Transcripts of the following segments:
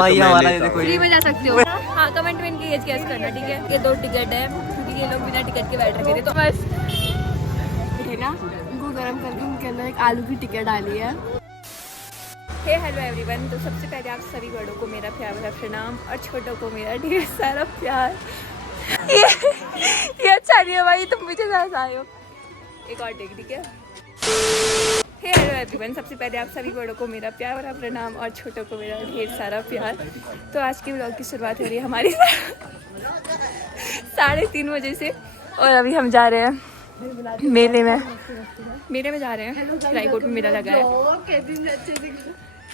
हमारा देखो फ्री में जा सकते हो। हाँ, कमेंट में इनकी एज गेस करना, ठीक है। ये 2 टिकट है क्योंकि ये लोग बिना टिकट के बैठ रखे थे, तो बस ना उनको गर्म करके उनके अंदर एक आलू की टिकट डाली है। हे हेलो एवरीवन, तो सबसे पहले आप सभी बड़ों को मेरा प्यार भरा प्रणाम और छोटों को मेरा ढेर सारा प्यार। ये अच्छा नहीं है भाई, तुम पीछे से आए हो। एक और टेक, ठीक है। हे हेलो एवरीवन, सबसे पहले आप सभी बड़ों को मेरा प्यार भरा प्रणाम और छोटों को मेरा ढेर सारा प्यार। तो आज के व्लॉग की शुरुआत हो रही है हमारी 3:30 बजे से, और अभी हम जा रहे हैं मेले में जा रहे हैं। रायकोट में मेला लगा है।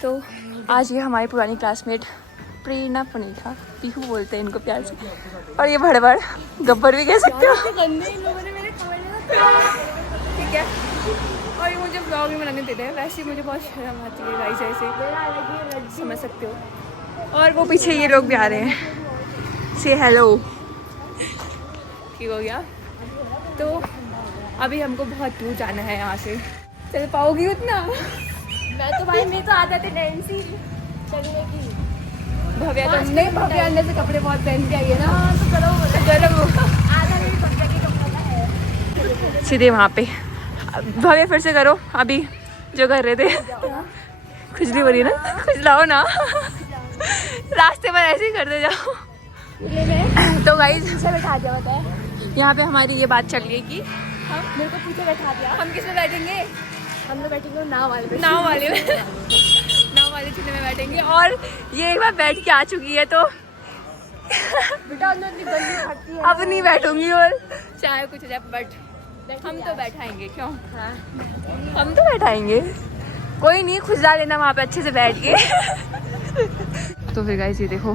तो आज ये हमारी पुरानी क्लासमेट प्रेरणा पनीठा, पीहू बोलते हैं इनको प्यार से, और ये भड़बड़ गब्बर भी कह सकते हो, ठीक है। और ये मुझे ब्लॉग भी बनाने देते हैं, वैसे मुझे बहुत शर्म आती है गाइस, ऐसे समझ सकते हो। और वो पीछे ये लोग भी आ रहे हैं, से हेलो, ठीक हो गया। तो अभी हमको बहुत दूर जाना है यहाँ से, चल पाओगी उतना? मैं तो भाई, मैं तो आदत है नैन्सी चलने की। भव्या तो नहीं, भव्या अंदर से कपड़े बहुत पहन के आई है ना, तो करो गर्म आधा नहीं, भव्या के कपड़ा है सीधे वहाँ पे। भव्या फिर से करो अभी जो कर रहे थे, खुजली बनी ना, खुजलाओ ना रास्ते पर ऐसे ही करते जाओ। तो गाइस बैठा दिया होता है यहाँ पे, हमारी ये बात चल गई कि हम, मेरे को पीछे बैठा दिया, हम किस में बैठेंगे? हम लोग बैठेंगे नाव वाले में, नाव वाले चूल्हे में बैठेंगे। और ये एक बार बैठ के आ चुकी है, तो बेटा अब नहीं बैठूंगी, और चाहे कुछ हो जाए, बट हम तो बैठाएंगे, क्यों? हाँ। हम तो बैठाएंगे, कोई नहीं, खुजला लेना वहाँ पे अच्छे से बैठ के। तो फिर गाइस ये देखो,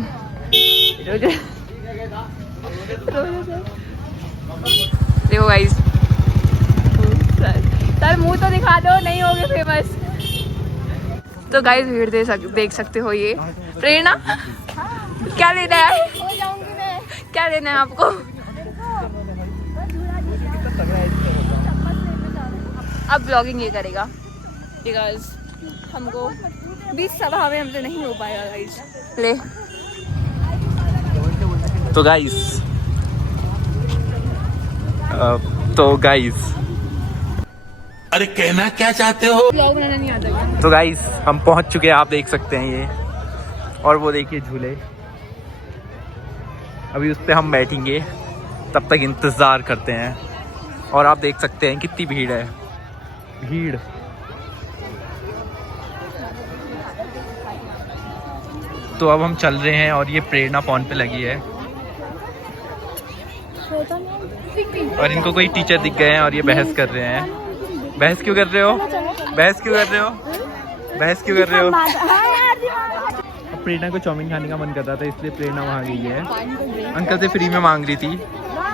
देखो गाइस, सर मुंह तो दिखा दो, नहीं होगे फेमस। तो गाइस भीड़ देख सकते हो। ये प्रेरणा क्या लेना है? क्या लेना है आपको? अब ब्लॉगिंग ये करेगा बिकॉज हमको 20 सभा में हमसे नहीं हो पाएगा गाइस। ले तो गाइस अरे कहना क्या चाहते हो? ब्लॉग बनाना नहीं आता क्या? तो गाइस हम पहुंच चुके हैं, आप देख सकते हैं ये, और वो देखिए झूले। अभी उस पे हम बैठेंगे, तब तक इंतज़ार करते हैं। और आप देख सकते हैं कितनी भीड़ है, भीड़। तो अब हम चल रहे हैं, और ये प्रेरणा फोन पे लगी है, और इनको कोई टीचर दिख गए हैं और ये बहस कर रहे हैं। बहस क्यों कर रहे हो? बहस क्यों कर रहे हो? बहस क्यों कर रहे हो? प्रेरणा को चाउमीन खाने का मन कर रहा था, इसलिए प्रेरणा वहाँ गई है। अंकल से फ्री में मांग रही थी,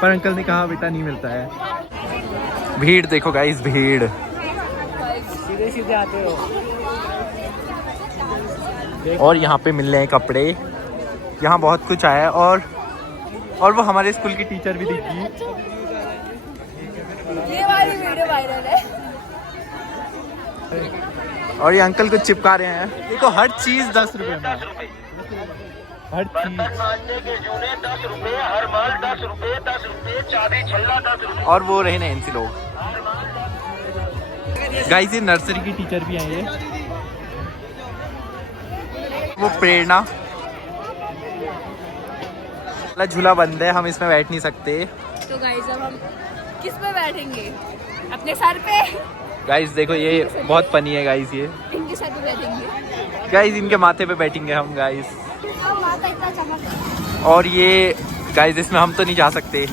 पर अंकल ने कहा बेटा नहीं मिलता है। भीड़ देखो गाइस, भीड़। सीधे सीधे आते हो। और यहाँ पे मिल रहे हैं कपड़े, यहाँ बहुत कुछ आया है। और वो हमारे स्कूल की टीचर भी दिखी। ये वाली वीडियो वायरल है। और ये अंकल कुछ चिपका रहे हैं। देखो हर चीज 10 रुपए में, हर चीज। और वो रहे ना एनसी लोग। गाइस ये नर्सरी की टीचर भी आई है, वो प्रेरणा। झूला बंद है, हम इसमें बैठ नहीं सकते। तो गाइस अब हम किस पे बैठेंगे? अपने सर पे। गाइस देखो ये बहुत फनी है गाइस, ये इनके सर पे बैठेंगे गाइस, इनके माथे पे बैठेंगे हम गाइस। माथा इतना चमक। और ये गाइस इसमें हम तो नहीं जा सकते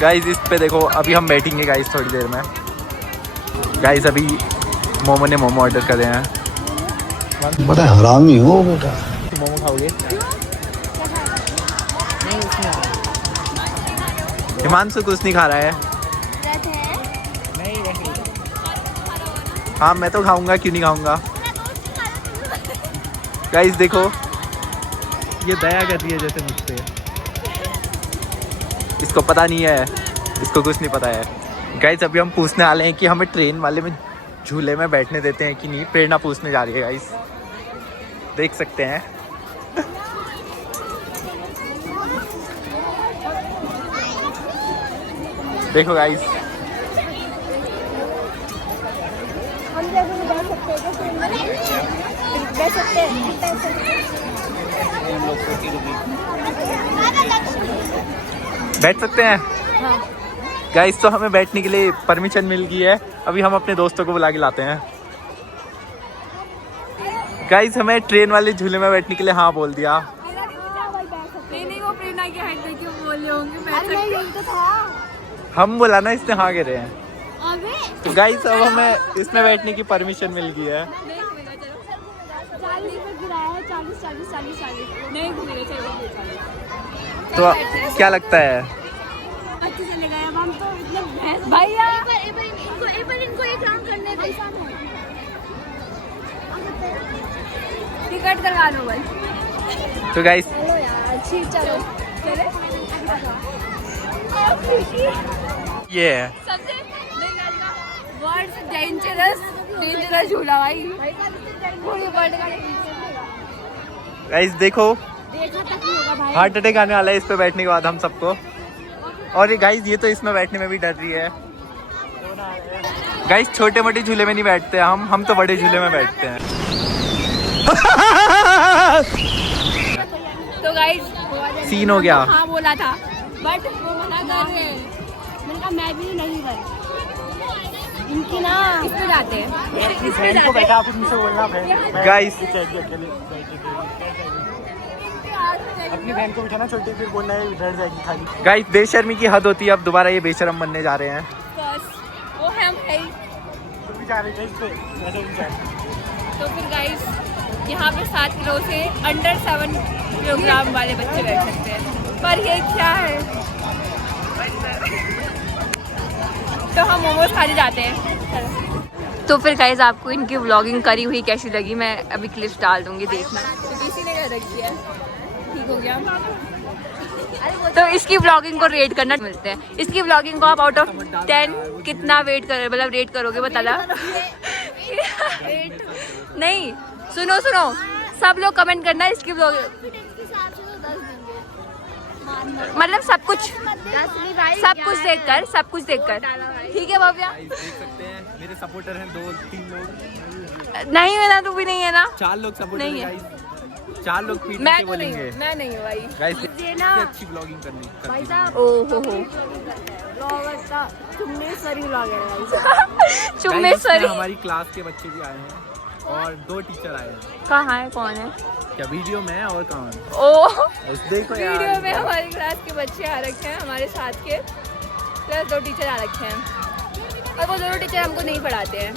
गाइस। इस पे देखो, अभी हम बैठेंगे गाइस थोड़ी देर में। गाइस अभी मोमो ने मोमो ऑर्डर कर रहे हैं। बड़ा हरामी हो बेटा। मोमो खाओगे? हिमांशु कुछ नहीं खा रहा है। हाँ मैं तो खाऊंगा, क्यों नहीं खाऊंगा। गाइस देखो ये दया कर रही है जैसे मुझसे। इसको पता नहीं है, इसको कुछ नहीं पता है। गाइस अभी हम पूछने वाले हैं कि हमें ट्रेन वाले में झूले में बैठने देते हैं कि नहीं। प्रेरणा पूछने जा रही है गाइस, देख सकते हैं। देखो गाइस, हम जैसे में बैठ सकते हैं बैठ सकते हैं गाइस। तो हमें बैठने के लिए परमिशन मिल गई है। अभी हम अपने दोस्तों को बुला के लाते हैं। गाइस हमें ट्रेन वाले झूले में बैठने के लिए हाँ बोल दिया। नहीं वो प्रेरणा की हाइट देखिए बोल रहे होंगे हम बोला ना, इसने हाँ कह रहे हैं। तो गाइस अब हमें इसमें बैठने की परमिशन मिल गई है। 40 नहीं घूमेगा चलो। तो क्या लगता है? अच्छे से लगाया हम तो इतने भैंस भैया इनको एक राउंड करने दे। टिकट करवा लो भाई। तो गाइस चलो यार ठीक, चलो चले ये है सबसे वर्ल्ड डेंजरस झूला भाई पूरे वर्ल्ड का। गाइस देखो, देखा तक नहीं होगा भाई। हार्ट अटैक आने वाला है इस पे बैठने के बाद हम सबको। और ये गाइस ये तो इसमें बैठने में भी डर रही है। गाइस छोटे मोटे झूले में नहीं बैठते हम तो बड़े झूले में बैठते हैं। तो गाइस सीन हो गया। हाँ बोला था बट वो मना कर रहे हैं। मैंने कहा मैं भी नहीं भाई, इनकी ना इसमें जाते हैं। गाइस अपनी बहन को बिठाना, छोटी फिर बोलना है डर जाएगी खाली। गाइस बेशर्मी की हद होती है। अब दोबारा ये बेशर्म बनने जा रहे हैं। बस वो हम है। तुम भी जा रही थी इसको, वैसे भी जा रही। तो फिर गाइस यहाँ पे 7 किलो से अंडर 7 किलोग्राम वाले बच्चे बैठ सकते हैं। पर ये क्या है? तो हम मोमोज खाने जाते हैं। तो फिर गाइस आपको इनकी व्लॉगिंग करी हुई कैसी लगी, मैं अभी क्लिप्स डाल दूंगी, देखना। तो किसी ने कर रखी है, ठीक हो गया। तो इसकी व्लॉगिंग को रेट करना मिलते हैं। इसकी व्लॉगिंग को आप आउट ऑफ 10 कितना रेट करोगे बताना। नहीं सुनो सब लोग कमेंट करना इसकी व्लॉगिंग, मतलब सब कुछ देखकर ठीक है भव्या? देख सकते हैं मेरे सपोर्टर हैं 2-3 लोग। नहीं है ना, तू भी नहीं है ना? 4 लोग सपोर्टर नहीं है। हैं। 4 लोग पीट मैं के तो नहीं बोलेंगे हूँ, मैं नहीं हूँ भाई। गाइस ये ना अच्छी ब्लॉगिंग करनी। ओहो ब्लॉगर का चुम्मेश्वरी ब्लॉगर है भाई। चुम्मेश्वरी हमारी क्लास के बच्चे भी आए हैं और 2 टीचर आए हैं। कहाँ है, कौन है? क्या वीडियो में है और कौन? ओ देखो यार, वीडियो में हमारी क्लास के बच्चे आ रखे हैं, हमारे साथ के प्लस 2 टीचर आ रखे हैं। और वो दोनों टीचर हमको नहीं पढ़ाते हैं।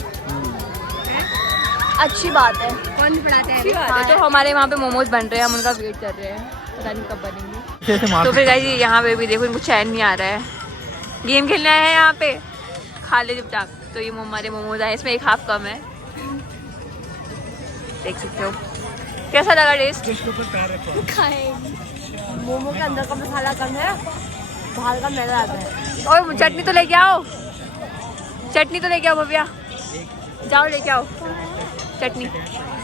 अच्छी बात है, कौन पढ़ाते हैं? अच्छी बात है। तो हमारे वहाँ पे मोमोज बन रहे हैं, हम उनका वेट कर रहे हैं, पता नहीं कब बनेंगे। तो फिर गाइस यहाँ पे भी देखो, इनको चैन नहीं आ रहा है। गेम खेलने आए हैं यहाँ पे, खा ले चुपचाप। तो ये हमारे मोमोज आए, इसमें एक हाफ कम है, देख सकते हो। कैसा लगा टेस्ट? खाएंगे। मोमो के अंदर का मसाला कम है, बाहर का मैदा आता है। और चटनी तो लेके आओ, भव्या, जाओ लेके आओ चटनी।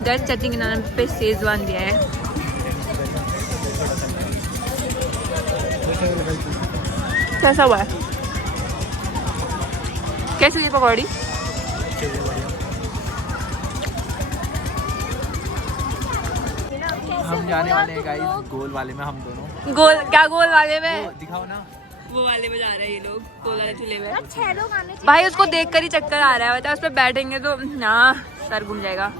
चटनी के नाम पे शेजवान दिया है। कैसा हुआ है? कैसी हुई पकौड़ी? हम जाने वाले हैं गाइस गोल वाले में, हम दोनों। गोल वाले में? दिखाओ ना, वो वाले में जा रहे हैं ये लोग, गोल वाले झूले में। 6 लोग आने भाई उसको देखकर ही चक्कर आ रहा है, बता उस पर बैठेंगे तो ना सर घूम जाएगा।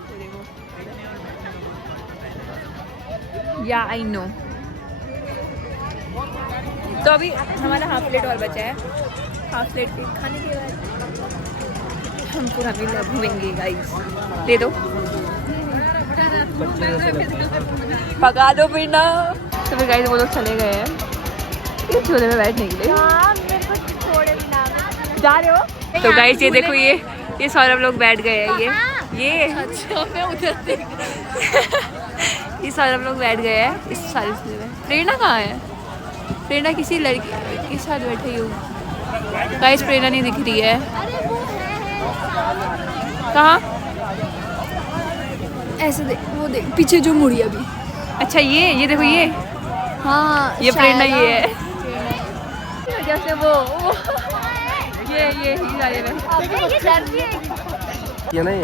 या आई नो। तो अभी हमारा हाफ प्लेट और बचा है, हाफ प्लेट खाने के बाद हम पूरा भी घूमेंगे गाइस। दे दो, पका दो फिर ना। तो फिर गाइस वो लोग चले गए हैं इस झूले में बैठने के लिए। मेरे को छोड़े बिना जा रहे हो? तो गाइस ये देखो, ये सौरभ लोग बैठ गए हैं। ये ये सौरभ लोग बैठ गए हैं इस सारे झूले में। प्रेरणा कहाँ है? प्रेरणा किसी लड़की के साथ बैठी हूँ गाइस, प्रेरणा नहीं दिख रही है। अरे वो है कहाँ? ऐसे देख, वो देख पीछे जो मुड़ी अभी। अच्छा ये देखो ये। हाँ ये प्रेरणा ये है। जैसे वो ये ये नहीं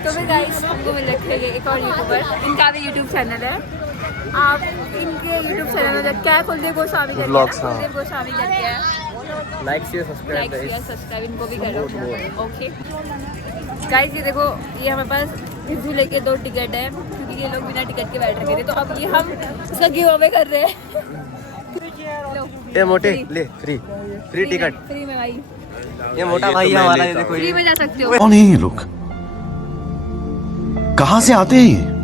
तो फिर गाइस हमको मिल रखे हैं एक और यूट्यूबर, इनका भी यूट्यूब चैनल है। आप इनके यूट्यूब चैनल में क्या है, कुलदीप गोस्वामी करके है, कुलदीप गोस्वामी करके है। लाइक शेयर सब्सक्राइब इनको भी करो। ओके गाइस ये देखो, ये हमारे पास इस झूले के 2 टिकट है, क्योंकि ये लोग बिना टिकट के बैठ रखे थे, तो अब ये हम इसका गिव अवे कर रहे हैं। ये मोटे ले फ्री टिकट। फ्री में भाई, ये मोटा भाई हमारा, ये देखो फ्री में जा सकते हो। कौन है ये लोग? कहाँ से आते हैं ये?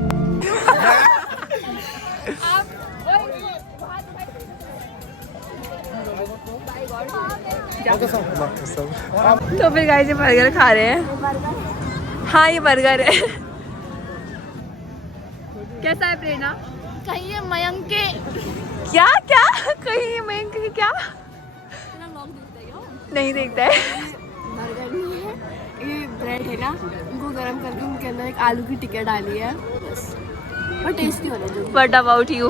तो फिर गाइस ये बर्गर खा रहे हैं। हाँ ये बर्गर है। कैसा है प्रेरणा? कहीं ये मयंक के क्या कहीं ये मयंक के क्या नहीं देखता है। बर्गर नहीं है, ये ब्रेड है ना, उनको गरम करके उनके अंदर एक आलू की टिक्की डाली है बस, और टेस्टी होना चाहिए। What about you?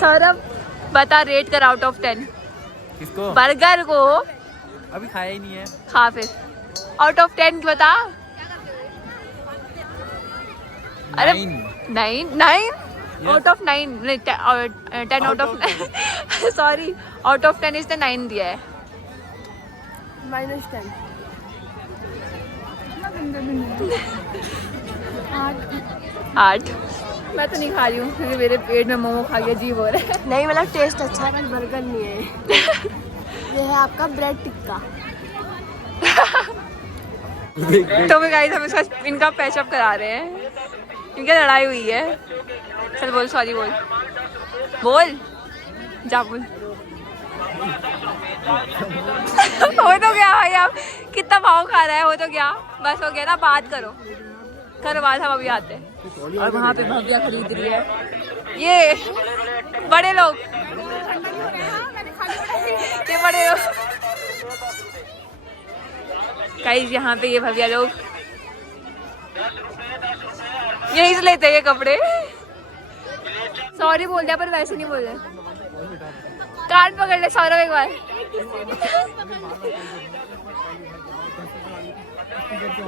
सौरभ बता, रेट कर आउट ऑफ 10 किसको? बर्गर को। अभी खाया ही नहीं है। खा फिर आउट ऑफ 10 बता। अरे 9 आउट ऑफ 9 नहीं, 10 out of sorry, out of 10 इसने 9 दिया है। -10 8। मैं तो नहीं खा रही हूँ क्योंकि मेरे पेट में मोमो खा के अजीब हो रहा है। नहीं, मतलब टेस्ट अच्छा है, बर्गर नहीं है। ये है आपका ब्रेड टिक्का। तो फिर गाइस हम इसका इनका पैचअप करा रहे हैं, इनकी लड़ाई हुई है। चल बोल, सॉरी बोल जा बोल। हो तो गया भाई, आप कितना भाव खा रहा है, हो तो गया, बस हो गया ना, बात करो बात, हम अभी आते हैं। और वहाँ पे भव्या खरीद रही है, ये बड़े लोग, ये बड़े लोग गाइस, यहाँ पे ये भव्या लोग यहीं से लेते हैं ये कपड़े। सॉरी बोल दिया पर वैसे नहीं बोल रहे। कार्ड पकड़ ले सौरभ एक बार।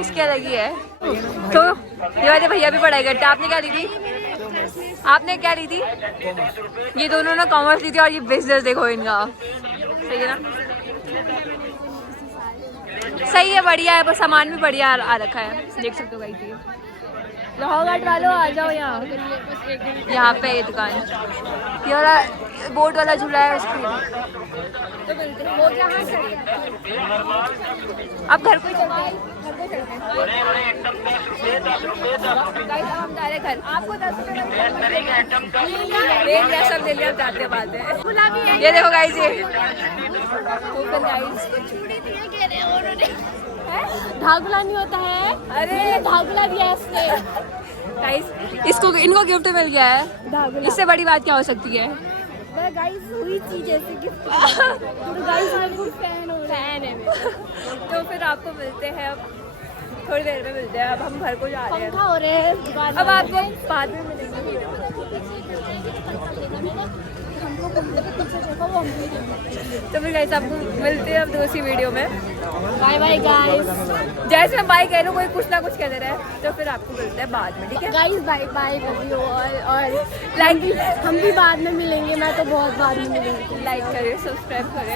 इसके अलग ही है। तो ये वाले भैया भी पढ़ाई करते हैं। आपने क्या ली थी? आपने क्या ली थी? ये दोनों ना कॉमर्स ली थी, और ये बिजनेस देखो इनका। सही है ना? सही है, बढ़िया है, बस सामान भी बढ़िया आ रखा है, देख सकते हो गाइस। ये लाहौर घाट वालों आ जाओ यहाँ पे ये दुकान, ये वाला बोट वाला झूला है उसकी। तो मिलते हैं वो जहाँ से अब घर को ही चलते हैं, गाइस अब हम जा रहे हैं घर। आपको 10 रुपये सब ले लिया, अब जाते बात है। ये देखो गाइस, ये ढागला नहीं होता है, अरे ढागला दिया इसने। गाइस इसको इनको गिफ्ट मिल गया है, इससे बड़ी बात क्या हो सकती है? गाइस हुई चीज जैसे कि तो गाइस मेरे को फैन है मेरा। तो फिर आपको मिलते हैं, अब थोड़ी देर में मिलते हैं। अब हम घर को जा रहे हैं, पंखा हो रहे हैं, अब आपको बाद में मिलेंगे। तो फिर गाइस आपको मिलते हैं अब दूसरी वीडियो में। Bye bye guys. जैसे मैं बाय कह रहा हूँ, कोई कुछ ना कुछ कह रहा है, तो फिर आपको मिलते हैं बाद में, ठीक है गाइस? बाय बाय और लाइक, हम भी बाद में मिलेंगे, मैं तो बहुत बाद में मिलूंगी। लाइक करें, सब्सक्राइब करें,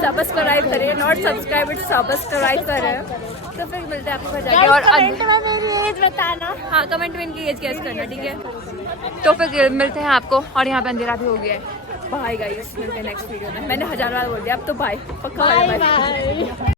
सब्सक्राइब करें, नॉट सब्सक्राइब, इट सब्सक्राइब करें। तो फिर मिलते हैं आपको घर जाके। और कमेंट में मेरी एज बताना। हाँ, कमेंट में इनकी एज गेस करना, ठीक है? तो फिर मिलते हैं आपको, और यहाँ पे अंधेरा भी हो गया है। बाय गाइस, मिलते हैं नेक्स्ट वीडियो में। मैंने 1000 बार बोल दिया, अब तो बाय पक्का। Bye bye.